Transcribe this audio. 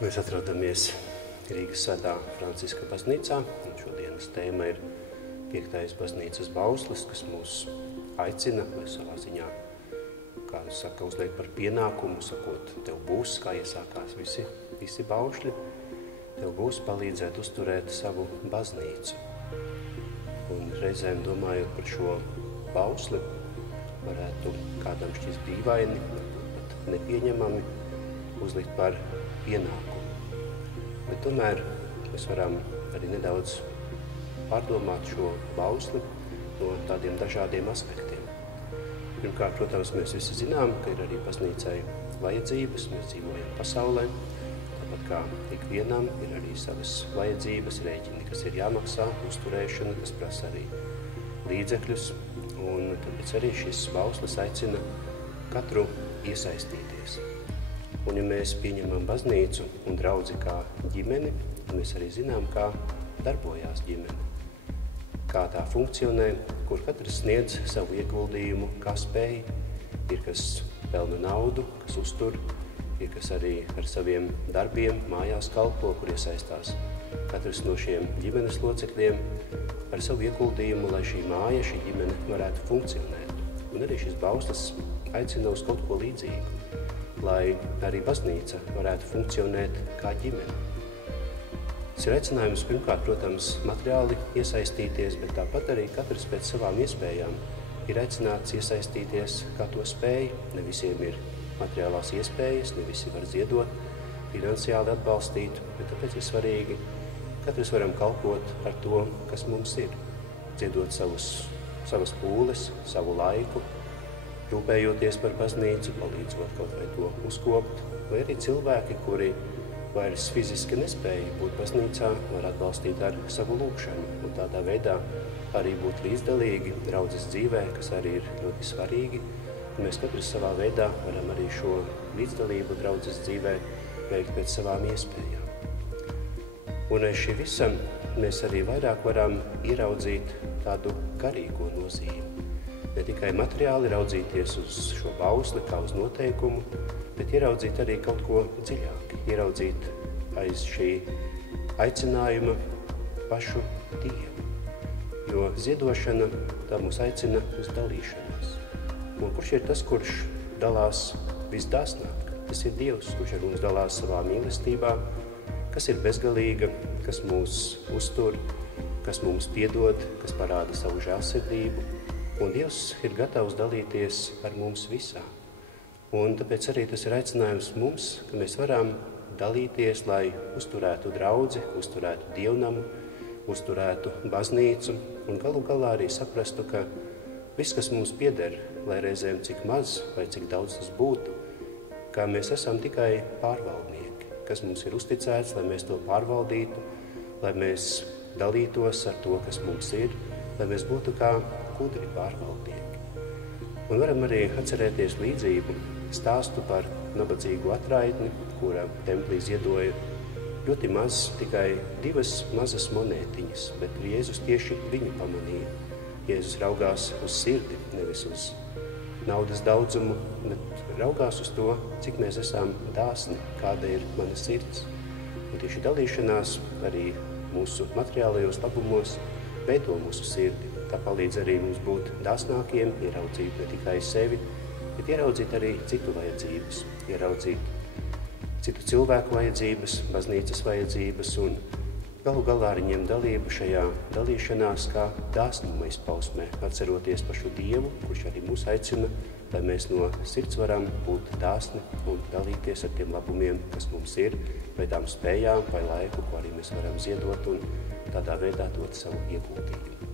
Mēs atrodamies Rīgas Svētā Franciska baznīcā, un šodienas tēma ir 5. baznīcas bauslis, kas mūs aicina, vai savā ziņā, kā saka, uzliek par pienākumu, sakot, tev būs, kā iesākās visi baušļi, tev būs palīdzēt uzturēt savu baznīcu. Un reizēm domājot par šo bausli, varētu kādam šķist dīvaini, pat nepieņemami, uzlikt par pienākumu. Bet tomēr mēs varam arī nedaudz pārdomāt šo bausli no tādiem dažādiem aspektiem. Pirmkārt, protams, mēs visi zinām, ka ir arī baznīcai vajadzības, mēs dzīvojam pasaulē, tāpat kā ikvienam ir arī savas vajadzības, rēķini, kas ir jāmaksā, uzturēšana, kas prasa arī līdzekļus, un tāpēc arī šis bauslis aicina katru iesaistīties. Un ja mēs pieņemam baznīcu un draudzi kā ģimeni, mēs arī zinām, kā darbojās ģimene, kā tā funkcionē, kur katrs sniedz savu ieguldījumu, kā spēj. Ir, kas pelna naudu, kas uztur, ir, kas arī ar saviem darbiem mājās kalpo, kur iesaistās katrs no šiem ģimenes locekļiem ar savu ieguldījumu, lai šī māja, šī ģimene varētu funkcionēt. Un arī šis bauslis aicina uz kaut ko līdzīgu, lai arī baznīca varētu funkcionēt kā ģimene. Tas ir aicinājums pirmkārt, protams, materiāli iesaistīties, bet tāpat arī katrs pēc savām iespējām ir aicināts iesaistīties, kā to spēj. Ne visiem ir materiālās iespējas, ne visi var ziedot, finansiāli atbalstīt, bet tāpēc ir svarīgi, katrs varam kalpot ar to, kas mums ir. Ziedot savas pūles, savu laiku, rūpējoties par baznīcu, palīdzot kaut vai to uzkopt, vai arī cilvēki, kuri vairs fiziski nespēja būt baznīcā, var atbalstīt ar savu lūgšanu, un tādā veidā arī būt līdzdalīgi draudzes dzīvē, kas arī ir ļoti svarīgi. Un mēs katrs savā veidā varam arī šo līdzdalību draudzes dzīvē veikt pēc savām iespējām. Un aiz šī visa mēs arī vairāk varam ieraudzīt tādu garīgo nozīmi. Ne tikai materiāli raudzīties uz šo bausli kā uz noteikumu, bet ieraudzīt arī kaut ko dziļāk, ieraudzīt aiz šī aicinājuma pašu Dievu. Jo ziedošana tā mūs aicina uz dalīšanos. Un kurš ir tas, kurš dalās visdāsnāk? Tas ir Dievs, kurš ar mums dalās savā mīlestībā, kas ir bezgalīga, kas mūs uztur, kas mums piedod, kas parāda savu žēlsirdību. Un Dievs ir gatavs dalīties ar mums visā. Un tāpēc arī tas ir aicinājums mums, ka mēs varam dalīties, lai uzturētu draudzi, uzturētu dievnamu, uzturētu baznīcu un galu galā arī saprastu, ka viss, kas mums pieder, lai reizēm cik maz vai cik daudz tas būtu, ka mēs esam tikai pārvaldnieki, kas mums ir uzticēts, lai mēs to pārvaldītu, lai mēs dalītos ar to, kas mums ir, lai mēs būtu kā gudri pārvaldnieki. Un varam arī atcerēties līdzību stāstu par nabadzīgu atraitni, kura templī ziedoja ļoti maz, tikai 2 mazas monētiņas, bet Jēzus tieši viņu pamanīja. Jēzus raugās uz sirdi, nevis uz naudas daudzumu, bet raugās uz to, cik mēs esam dāsni, kāda ir mana sirds. Un tieši dalīšanās arī mūsu materiālajos labumos veido mūsu sirdi. Tā palīdz arī mums būt dāsnākiem, ieraudzīt ne tikai sevi, bet ieraudzīt arī citu vajadzības, ieraudzīt citu cilvēku vajadzības, baznīcas vajadzības un galu galā ar viņiem dalību šajā dalīšanās kā dāsnuma izpausmē, atceroties pašu Dievu, kurš arī mūs aicina, lai mēs no sirds varam būt dāsni un dalīties ar tiem labumiem, kas mums ir, vai tām spējām, vai laiku, ko arī mēs varam ziedot un tādā veidā dot savu ieguldījumu.